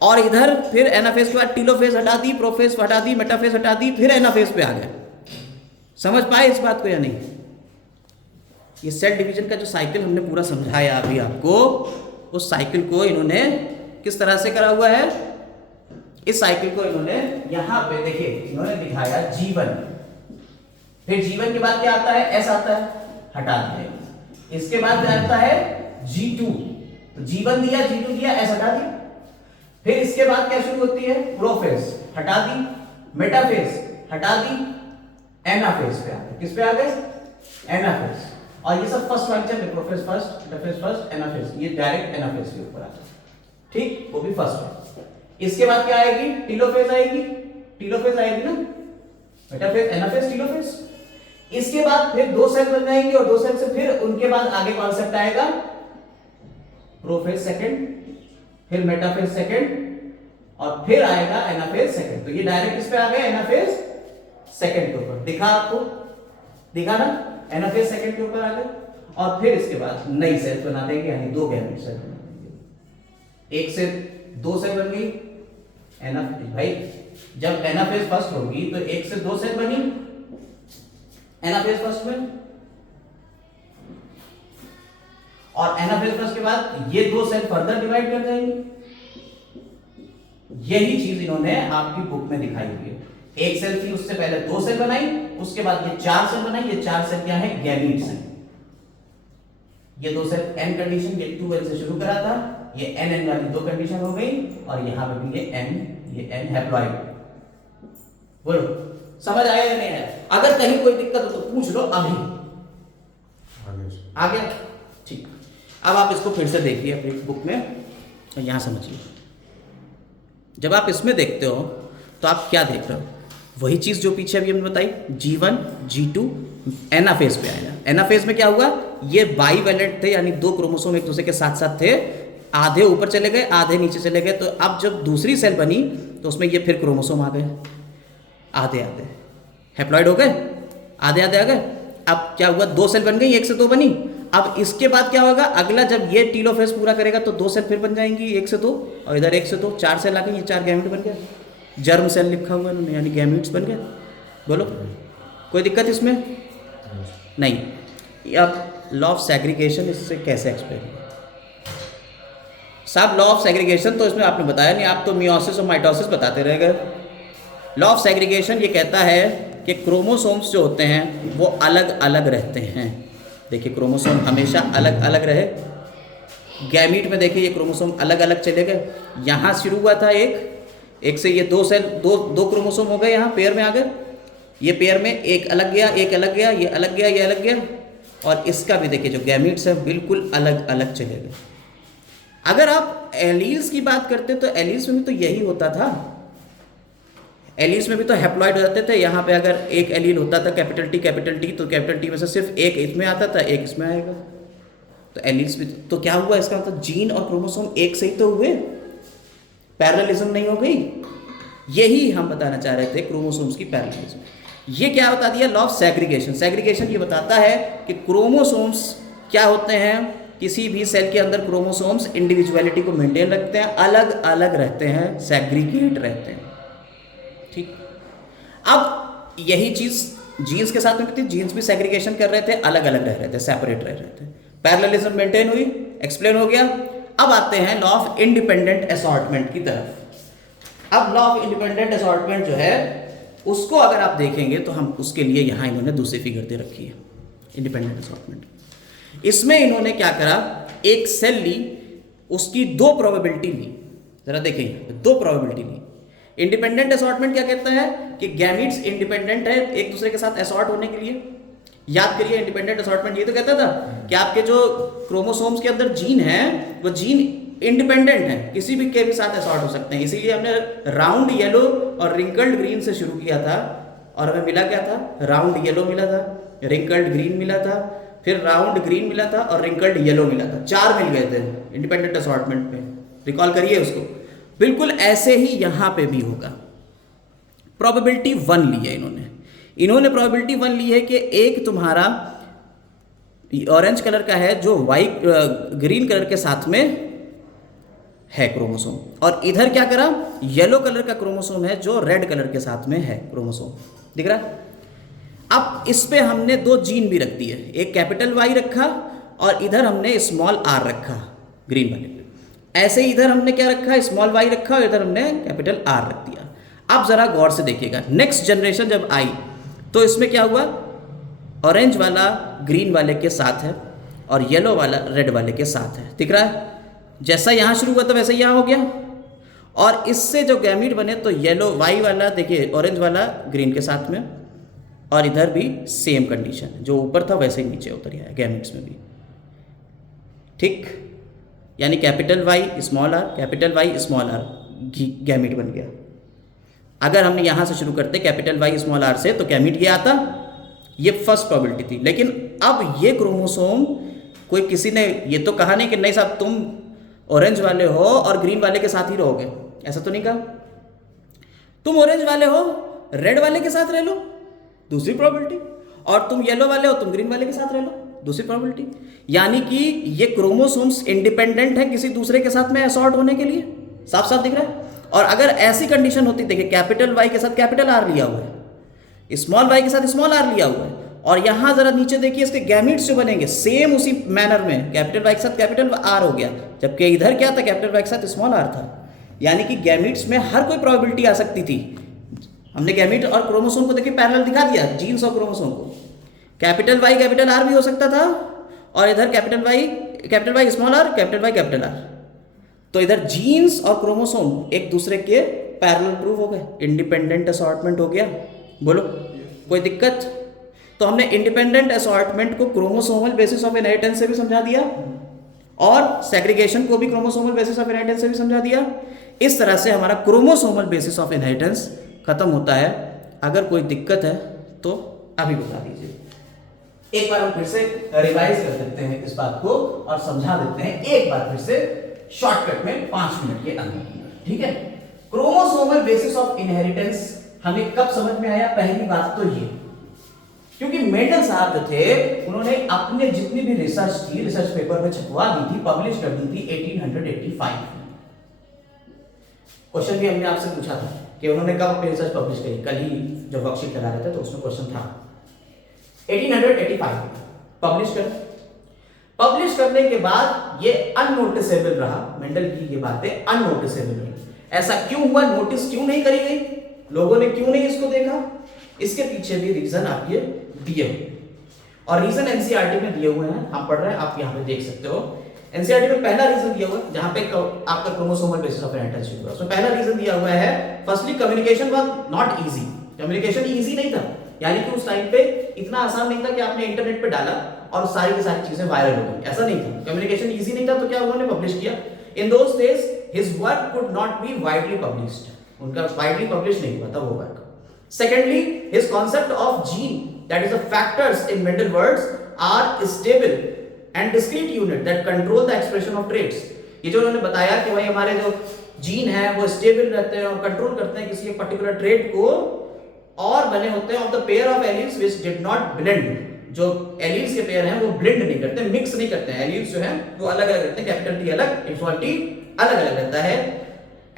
और इधर फिर एनाफेज के बाद टीलोफेज हटा दी, प्रोफेज हटा दी, मेटाफेज हटा दी, फिर एनाफेज पे आ गए। समझ पाए इस बात को या नहीं। ये सेल डिवीजन का जो साइकिल हमने पूरा समझाया अभी आपको, उस साइकिल को इन्होंने किस तरह से करा हुआ है, इस साइकिल को इन्होंने यहां पे देखिए इन्होंने दिखाया G1, फिर G1 के बाद क्या आता है, S आता है, हटा दिया। इसके बाद क्या आता है G2, तो G1 दिया, G2 दिया, S हटा दी। फिर इसके बाद क्या शुरू होती है, प्रोफेज हटा दी, मेटाफेज हटा दी, एनाफेज पे आ गए। किस पे आ गए, एनाफेज। और ये सब फर्स्ट वाले चल, prophase first, metaphase first, anaphase, ये डायरेक्ट एनाफेज के ऊपर आ गए। ठीक, वो भी फर्स्ट वाला। इसके बाद क्या आएगी, टीलोफेज आएगी, टीलोफेज आएगी ना, मेटाफेज, एनाफेज, टीलोफेज। इसके बाद फिर दो सेल बन जाएंगे और दो सेल से फिर उनके बाद आगे कॉन्सेप्ट आएगा प्रोफेज सेकंड, फिर मेटाफेज सेकंड, और फिर आएगा एनाफेज सेकंड। तो ये डायरेक्ट इस पे आ गए एनाफेज सेकंड के ऊपर। दिखा आपको, दिखा ना, एनाफेज सेकंड के ऊपर आ गए। और फिर इसके बाद नई सेल बना देंगे, यानी दो गैमेट सेल बना देंगे। एक से दो सेल बन गई, भाई जब एनाफेज फर्स्ट होगी तो एक से दो सेल बनी एनाफेज फर्स्ट में, और एनाफेज फर्स्ट के बाद ये दो सेल फर्दर डिवाइड कर जाएंगे। यही चीज इन्होंने आपकी बुक में दिखाई हुई है। एक सेल थी, उससे पहले दो सेल बनाई, उसके बाद ये चार सेल बनाई। ये चार सेल क्या है, गैमीट्स हैं। ये दो सेल एन कंडीशन, ये 2n से शुरू करा था, ये एन वाली दो कंडीशन हो गई, और यहां पे भी ये एन हैप्लॉइड। बोलो समझ आया या नहीं है। अगर कहीं कोई दिक्कत हो तो पूछ लो अभी। आ गया, ठीक। अब आप इसको फिर से देखिए अपनी बुक में, यहां समझिए। जब आप इसमें देखते हो तो आप क्या देख रहे हो, वही चीज जो पीछे अभी हमने बताई, G1 G2 एनाफेज पे आया। एनाफेज में क्या हुआ, ये बाईवेलेंट थे, यानी दो क्रोमोसोम एक दूसरे के साथ साथ थे, आधे ऊपर चले गए, आधे नीचे चले गए। तो अब जब दूसरी सेल बनी तो उसमें ये फिर क्रोमोसोम आ गए, आधे आधे हैप्लॉइड हो गए, आधे आधे आ गए। अब क्या हुआ, दो सेल बन गई, एक से दो बनी। अब इसके बाद क्या होगा, अगला जब ये टीलोफेज पूरा करेगा तो दो सेल फिर बन जाएंगी, एक से दो, और इधर एक से दो, चार सेल आ गई, ये चार गैमेट बन गए। जर्म सेल लिखा हुआ है यानी गैमेट्स बन गए। बोलो कोई दिक्कत इसमें नहीं। अब लॉ ऑफ सेग्रीगेशन इससे कैसे एक्सप्लेन, साहब लॉ ऑफ सेग्रीगेशन तो इसमें आपने बताया नहीं, आप तो मियोसिस और माइटोसिस बताते रह गए। लॉ ऑफ सेग्रीगेशन ये कहता है कि क्रोमोसोम्स जो होते हैं वो अलग अलग रहते हैं। देखिए क्रोमोसोम हमेशा अलग अलग रहे। गैमीट में देखिए ये क्रोमोसोम अलग अलग चले गए। यहाँ शुरू हुआ था एक से ये दो सेल दो क्रोमोसोम हो गए, यहाँ पेयर में आ गए। ये पेयर में एक अलग गया, एक अलग गया, ये अलग गया, ये अलग गया। और इसका भी देखिए जो गैमीट्स है बिल्कुल अलग अलग चले गए। अगर आप एलील्स की बात करते तो एलील्स में भी तो यही होता था। एलील्स में भी तो हैप्लॉइड हो जाते थे। यहाँ पे अगर एक एलील होता था कैपिटल टी तो कैपिटल टी में से सिर्फ एक इसमें आता था, एक इसमें आएगा। तो एलील्स भी तो क्या हुआ, इसका मतलब जीन और क्रोमोसोम एक से ही तो हुए, पैरेललिज्म नहीं हो गई। यही हम बताना चाह रहे थे, क्रोमोसोम्स की पैरेललिज्म। ये क्या बता दिया, लॉ ऑफ सेग्रीगेशन। सेग्रीगेशन ये बताता है कि क्रोमोसोम्स क्या होते हैं, किसी भी सेल के अंदर क्रोमोसोम्स इंडिविजुअलिटी को मेंटेन रखते हैं, अलग अलग रहते हैं, सेग्रीगेट रहते हैं। ठीक, अब यही चीज जीन्स के साथ में भी थी। जीन्स भी सेग्रीगेशन कर रहे थे, अलग अलग रह रहे थे, सेपरेट रह रहे थे। पैरेललिज्म मेंटेन हुई, एक्सप्लेन हो गया। अब आते हैं लॉ ऑफ इंडिपेंडेंट असॉर्टमेंट की तरफ। अब लॉ ऑफ इंडिपेंडेंट असॉर्टमेंट जो है उसको अगर आप देखेंगे तो हम उसके लिए यहाँ इन्होंने दूसरी फिगर दे रखी है, इंडिपेंडेंट असॉर्टमेंट। इसमें इन्होंने क्या करा, एक सेल ली, उसकी दो प्रोबेबिलिटी ली। जरा देखेंगे, दो प्रोबेबिलिटी ली। इंडिपेंडेंट असॉर्टमेंट क्या कहता है कि गैमीट्स इंडिपेंडेंट है एक दूसरे के साथ असॉर्ट होने के लिए। याद करिए इंडिपेंडेंट असॉर्टमेंट ये तो कहता था कि आपके जो क्रोमोसोम्स के अंदर जीन है वो जीन इंडिपेंडेंट है, किसी भी के भी साथ असॉर्ट हो सकते हैं। इसीलिए हमने राउंड येलो और रिंकल्ड ग्रीन से शुरू किया था और हमें मिला क्या था, राउंड येलो मिला था, रिंकल्ड ग्रीन मिला था, फिर राउंड ग्रीन मिला था और रिंकल्ड येलो मिला था। 4 मिल गए थे इंडिपेंडेंट असॉर्टमेंट में। रिकॉल करिए उसको। बिल्कुल ऐसे ही यहां पे भी होगा। प्रोबेबिलिटी 1 ली है इन्होंने प्रोबेबिलिटी 1 ली है कि एक तुम्हारा ऑरेंज कलर का है जो वाइट ग्रीन कलर के साथ में है क्रोमोसोम, और इधर क्या करा, येलो कलर का क्रोमोसोम है जो रेड कलर के साथ में है क्रोमोसोम। दिख रहा है। अब इस पे हमने दो जीन भी रख दिए, एक कैपिटल वाई रखा और इधर हमने स्मॉल आर रखा ग्रीन वाले पे। ऐसे ही इधर हमने क्या रखा, स्मॉल वाई रखा और इधर हमने कैपिटल आर रख दिया। अब जरा गौर से देखिएगा, नेक्स्ट जनरेशन जब आई तो इसमें क्या हुआ, ऑरेंज वाला ग्रीन वाले के साथ है और येलो वाला रेड वाले के साथ है। दिख रहा है, जैसा यहाँ शुरू हुआ था वैसा यहाँ हो गया। और इससे जो गैमीट बने तो येलो वाई वाला देखिए ऑरेंज वाला ग्रीन के साथ में, और इधर भी सेम कंडीशन, जो ऊपर था वैसे ही नीचे उतर गया गैमीट्स में भी। ठीक, यानी capital Y small R, capital Y small R gamete बन गया। अगर हमने यहाँ से शुरू करते कैपिटल वाई स्मॉल आर से तो गैमीट ये आता, ये फर्स्ट प्रोबेबिलिटी थी। लेकिन अब ये क्रोमोसोम कोई किसी ने ये तो कहा नहीं कि नहीं साहब तुम ऑरेंज वाले हो और ग्रीन वाले के साथ ही रहोगे, ऐसा तो नहीं कहा। तुम ऑरेंज वाले हो रेड वाले के साथ रह लो, दूसरी प्रोबेबिलिटी, और तुम येलो वाले हो तुम ग्रीन वाले के साथ रह लो, दूसरी प्रोबेबिलिटी। यानी कि ये क्रोमोसोम्स इंडिपेंडेंट है किसी दूसरे के साथ में असॉर्ट होने के लिए, साफ साफ दिख रहा है। और अगर ऐसी कंडीशन होती, देखिए कैपिटल वाई के साथ कैपिटल आर लिया हुआ है, स्मॉल वाई के साथ स्मॉल आर लिया हुआ है, और यहां जरा नीचे देखिए इसके गैमीट्स जो बनेंगे सेम उसी मैनर में, कैपिटल वाई के साथ कैपिटल आर हो गया, जबकि इधर क्या था, कैपिटल वाई के साथ स्मॉल आर था। यानी कि गैमीट्स में हर कोई प्रोबेबिलिटी आ सकती थी। हमने गैमीट और क्रोमोसोम को देखिए पैरेलल दिखा दिया, जीन्स और क्रोमोसोम को। कैपिटल वाई कैपिटल आर भी हो सकता था, और इधर capital Y small R, capital Y capital R. तो इधर जीन्स और क्रोमोसोम एक दूसरे के पैरेलल प्रूव हो गए, इंडिपेंडेंट असॉर्टमेंट हो गया। बोलो कोई दिक्कत? तो हमने इंडिपेंडेंट असॉर्टमेंट को क्रोमोसोमल बेसिस ऑफ इनहेरिटेंस से भी समझा दिया, और सेग्रीगेशन को भी क्रोमोसोमल बेसिस ऑफ इनहेरिटेंस से भी समझा दिया। इस तरह से हमारा क्रोमोसोमल बेसिस ऑफ इनहेरिटेंस खत्म होता है। अगर कोई दिक्कत है तो अभी बता दीजिए। एक बार हम फिर से रिवाइज कर देते हैं इस बात को और समझा देते हैं एक बार फिर से शॉर्टकट में 5 मिनट के अंदर, ठीक है। क्रोमोसोमल बेसिस ऑफ इनहेरिटेंस हमें कब समझ में आया? पहली बात तो ये, क्योंकि मेंडल साहब जो थे उन्होंने अपने जितनी भी रिसर्च थी, रिसर्च पेपर में छपवा दी थी, पब्लिश कर दी थी 1885 में। क्वेश्चन भी हमने आपसे पूछा था कि उन्होंने कब अपनी रिसर्च पब्लिश करी, कल ही जब वर्कशीट लगा रहे थे तो उसमें क्वेश्चन था 1885 पब्लिश कर। पब्लिश करने के बाद ये अननोटिसेबल रहा, मेंडल की ये बातें अननोटिसेबल रही। ऐसा क्यों हुआ, नोटिस क्यों नहीं करी गई, लोगों ने क्यों नहीं इसको देखा, इसके पीछे भी रीजन आप ये दिए हुए, और रीजन एनसीईआरटी में दिए हुए हैं, हम पढ़ रहे हैं, आप यहाँ पे देख सकते हो। एनसीईआरटी में पहला रीजन दिया हुआ है जहां पे आपका क्रोमोसोमल बेसिस ऑफ इनहेरिटेंस हुआ, उसमें पहला रीजन दिया हुआ है, firstly communication was not easy, communication easy नहीं था, यानी कि उस टाइम पे इतना आसान नहीं था कि आपने इंटरनेट पे डाला और सारी की सारी चीजें वायरल हो गई, ऐसा नहीं था, कम्युनिकेशन इजी नहीं था, तो क्या उन्होंने पब्लिश किया। In those days his work could not be widely published, उनका वाइडली पब्लिश नहीं हुआ था वो work. Secondly his concept of gene, that is the factors in Mendel words are stable and discrete unit that control the expression of traits. ये जो उन्होंने बताया कि भाई हमारे जो जीन है वो स्टेबल रहते हैं और कंट्रोल करते हैं किसी एक पर्टिकुलर ट्रेट को, और बने होते हैं of the pair of alleles which did not blend, जो एलील्स के पेयर हैं वो ब्लेंड नहीं करते, मिक्स नहीं करते हैं, एलील्स जो हैं वो अलग अलग रहते हैं, कैपिटल टी अलग, स्मॉल टी अलग अलग रहता है।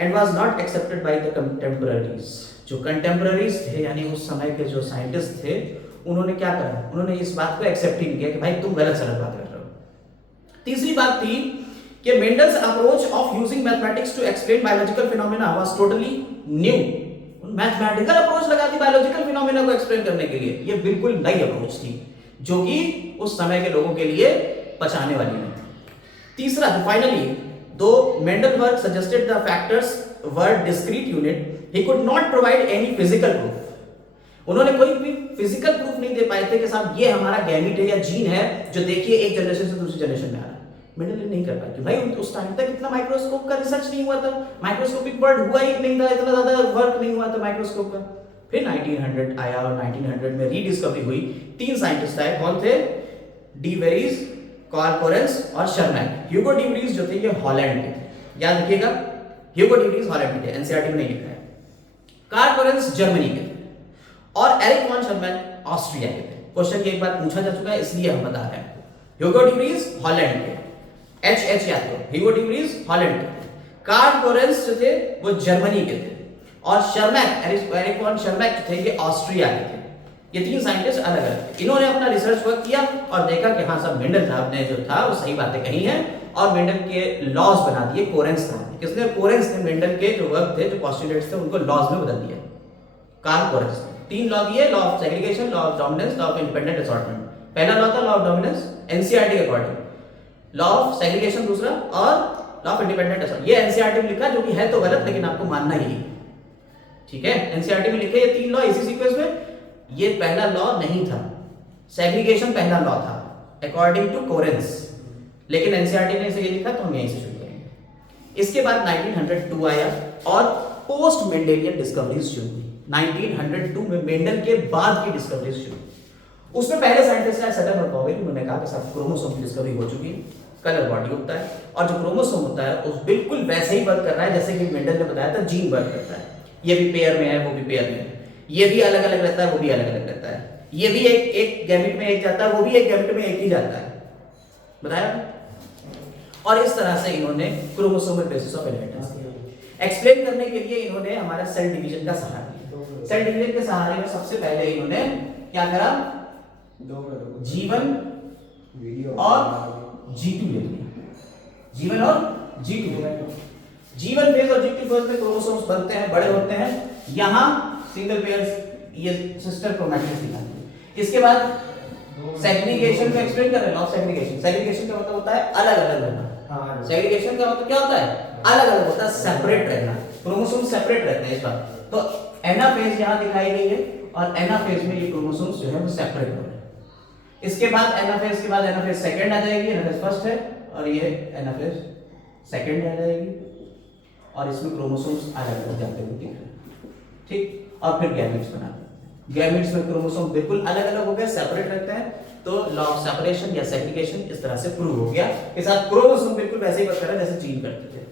And was not accepted by the contemporaries, जो कंटेम्पोररीज थे यानी उस समय के जो साइंटिस्ट थे, उन्होंने क्या करा, उन्होंने इस बात को एक्सेप्ट ही नहीं किया कि भाई तुम गलत सलत बात कर रहे हो। तीसरी बात थी कि Mendel's approach of using mathematics to explain biological phenomena was totally new, mathematical approach लगा दी बायोलॉजिकल फिनोमेना को एक्सप्लेन करने के लिए, ये बिल्कुल नई अप्रोच थी जो कि उस समय के लोगों के लिए पचाने वाली नहीं थी। तीसरा, फाइनली दो Mendel work suggested the factors were discrete unit, he could not provide any physical proof, उन्होंने कोई भी फिजिकल प्रूफ नहीं दे पाए थे कि साहब ये हमारा गैमीट है या जीन है जो देखिए एक जनरेशन से दूसरी जनरेशन में आ रहा है, मेंडल ने नहीं कर पाया, भाई उस टाइम तक इतना माइक्रोस्कोप का रिसर्च नहीं हुआ था, माइक्रोस्कोपिक वर्ड हुआ ही नहीं था, इतना ज्यादा वर्क नहीं हुआ था माइक्रोस्कोप का। फिर 1900 आया और 1900 में रीडिस्कवरी हुई, तीन साइंटिस्ट आए, कौन थे, डी वेरीज, कार्ल कोरेंस और शर्मैक। ह्यूगो डी वेरीज जो थे ये हॉलैंड के थे, याद रखिएगा, ह्यूगो डी वेरीज हॉलैंड के थे, एनसीईआरटी में नहीं लिखा है। कार्ल कोरेंस जर्मनी के थे और एरिक वॉन शर्मैक ऑस्ट्रिया के थे। क्वेश्चन की एक बार पूछा जा चुका है इसलिए हम बता रहे हैं। ह्यूगो डी वेरीज हॉलैंड के, एच याद करो, ह्यूगो डी वेरीज हॉलैंड के थे, कार्ल कोरेंस जो थे वो जर्मनी के थे, और शर्मैक, एरिक वॉन शर्मैक जो थे ये ऑस्ट्रिया के थे। ये तीन साइंटिस्ट अलग अलग, इन्होंने अपना रिसर्च वर्क किया और देखा कि हाँ सब मेंडल साहब ने जो था वो सही बातें कही हैं, और मेंडल के लॉज बना दिए, कोरेंस था, किसने, कोरेंस ने मेंडल के जो वर्क थे, जो पोस्टुलेट्स थे उनको लॉज में बदल दिया, कार्ल कोरेंस ने। तीन लॉ दिए, law of segregation, law of dominance, law of independent assortment. पहला लॉ था लॉ ऑफ डोमिनेंस एनसीईआरटी के अकॉर्डिंग, लॉ ऑफ सेग्रीगेशन दूसरा, और लॉ ऑफ इंडिपेंडेंट असॉर्टमेंट। ये एनसीईआरटी में लिखा जो कि है तो गलत लेकिन आपको मानना ही है, ठीक है। एनसीईआरटी में लिखे ये तीन लॉ इसी सीक्वेंस में, ये पहला लॉ नहीं था, सेग्रीगेशन पहला लॉ था अकॉर्डिंग टू कोरेंस, लेकिन एनसीईआरटी ने इसे ये लिखा तो हम यहीं से शुरू करेंगे। इसके बाद 1902 आया और पोस्ट मेंडेलियन डिस्कवरीज शुरू हुई। 1902 में मेंडल के बाद की डिस्कवरीज शुरू, उसमें पहले साइंटिस्ट है सटन और पॉवेल, उन्होंने कहा कि सब क्रोमोसोम की डिस्कवरी हो चुकी है, कलर बॉडी होता है, और जो क्रोमोसोम होता है उस बिल्कुल वैसे ही वर्क कर रहा है जैसे कि मेंडल ने बताया था जीन वर्क करता है, ये भी पेयर में है वो भी पेयर में है, ये भी अलग अलग रहता है वो भी अलग अलग रहता है, ये भी एक गैमेट में एक जाता है वो भी एक गैमेट में एक ही जाता है, बताया। और इस तरह से इन्होंने chromosomal basis of inheritance explain करने के लिए इन्होंने हमारा सेल डिवीजन का सहारा लिया। सेल डिवीजन के सहारे में सबसे पहले इन्होंने क्या करा, जीवन और G2 ले लिया, जीवन और G2। जीवन फेज और G2 फेज में क्रोमोसोम्स बनते हैं, बड़े होते हैं, यहां सिंगल पेयर्स ये सिस्टर क्रोमैटिड्स दिखाते हैं। इसके बाद सेग्रीगेशन को एक्सप्लेन कर रहे हैं, लॉ ऑफ सेग्रीगेशन। सेग्रीगेशन का मतलब होता है अलग अलग रहना, सेग्रीगेशन का मतलब क्या होता है, अलग अलग होता है, सेपरेट रहना, क्रोमोसोम सेपरेट रहते हैं इस बार। तो एनाफेज यहां दिखाई गई है और एनाफेज में ये क्रोमोसोम्स जो है वो सेपरेट हो रहे हैं। इसके बाद एनाफेज के बाद एनाफेज सेकंड आ जाएगी, एनाफेज फर्स्ट है और ये एनाफेज सेकंड आ जाएगी, और इसमें क्रोमोसोम्स अलग अलग जाते हुए दिख रहे हैं, ठीक। और फिर गैमेट्स बनाते हैं, गैमेट्स में क्रोमोसोम बिल्कुल अलग अलग हो गए, सेपरेट रहते हैं, तो लॉ ऑफ सेपरेशन या सेग्रीगेशन इस तरह से प्रूव हो गया। के साथ क्रोमोसोम बिल्कुल वैसे ही वर्क कर रहा है जैसे जीन करते थे।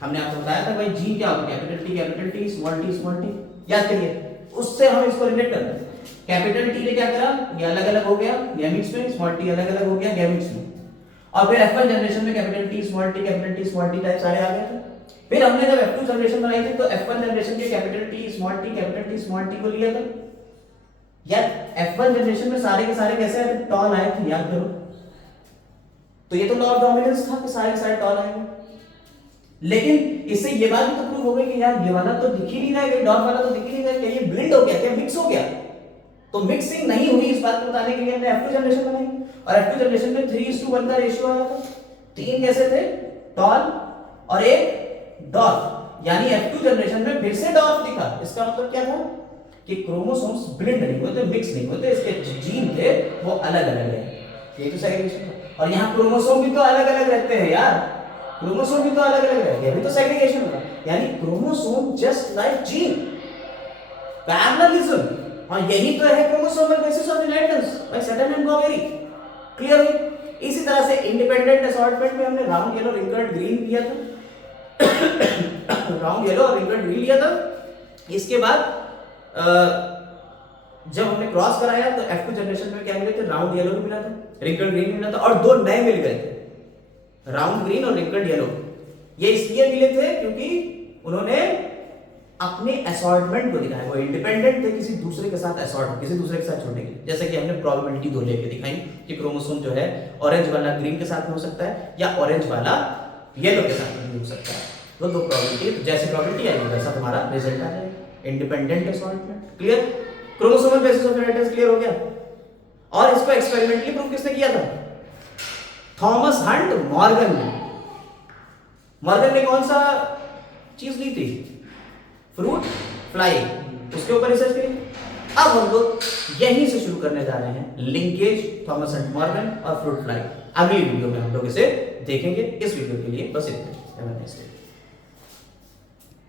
हमने आपको बताया था भाई जीन क्या होता है, कैपिटल टी स्मॉल टी, याद करिए, उससे हम इसको रिलेट करते हैं। कैपिटल टी ने क्या करा, ये अलग अलग हो गया गैमेट्स में, स्मॉल टी अलग अलग हो गया गैमेट्स में, और फिर F1 जनरेशन में capital T small T type सारे आ गए थे। फिर हमने जब F2 जनरेशन बनाई थी तो F1 जनरेशन के कैपिटल टी स्मॉल टी को लिया था। यार F1 जनरेशन में सारे के सारे कैसे आए थे, टॉल आए थे, याद करो, तो ये तो लॉ ऑफ डोमिनेंस था कि सारे के सारे टॉल आएंगे। लेकिन इससे ये बात भी तो प्रूव हो गई कि यार ये वाला तो दिख ही नहीं रहा है, डॉट वाला तो दिख ही नहीं रहा है, क्या ये ब्लेंड हो गया, क्या मिक्स हो गया? तो मिक्सिंग नहीं हुई इस बात को बताने के लिए हमने F2 जनरेशन बनाई, और F2 जनरेशन में 3:1 का रेशियो आया था। तीन कैसे थे? टॉल और एक डॉर्फ, यानी F2 जनरेशन में फिर से डॉर्फ दिखा। इसका मतलब क्या था कि क्रोमोसोम्स ब्लेंड नहीं हुए थे, मिक्स नहीं हुए थे, इसके जीन थे वो अलग अलग है। ये तो सेग्रीगेशन था। और यहाँ क्रोमोसोम भी तो अलग अलग रहते हैं यार, क्रोमोसोम भी तो अलग अलग है, ये भी तो सेग्रीगेशन होगा। यानी chromosome just like gene, parallelism, और यही तो है chromosomal basis of inheritance by Sutton and Boveri. Clear हुई? इसी तरह से इंडिपेंडेंट असॉर्टमेंट में हमने राउंड येलो रिंकल्ड ग्रीन लिया था राउंड येलो और रिंकल्ड ग्रीन लिया था। इसके बाद जब हमने क्रॉस कराया तो F2 जनरेशन में क्या मिले थे? राउंड येलो भी मिला था, रिंकल्ड ग्रीन मिला था, और दो नए मिल गए थे, राउंड ग्रीन और रिंकल्ड येलो। ये इसलिए मिले थे क्योंकि उन्होंने अपने असॉर्टमेंट को दिखाया, वो इंडिपेंडेंट थे किसी दूसरे के साथ असॉर्ट, किसी दूसरे के साथ छोड़ने के लिए। जैसे कि हमने प्रोबेबिलिटी 2 लेके दिखाई कि क्रोमोसोम जो है ऑरेंज वाला ग्रीन के साथ में हो सकता है या ऑरेंज वाला येलो के साथ में हो सकता है। वो दो प्रोबेबिलिटी, तो जैसे प्रोबेबिलिटी आएगी वैसा तुम्हारा रिजल्ट आ जाएगा। Independent assortment clear, chromosomal basis of inheritance clear हो गया। और इसको एक्सपेरिमेंटली प्रूव किसने किया था? थॉमस हंट मॉर्गन ने। मॉर्गन ने कौन सा चीज ली थी? फ्रूट फ्लाई, उसके ऊपर रिसर्च करी। अब हम लोग यहीं से शुरू करने जा रहे हैं लिंकेज थॉमस एंड मॉर्गन और फ्रूट फ्लाई। अगली वीडियो में हम लोग इसे देखेंगे। इस वीडियो के लिए बस इतना ही।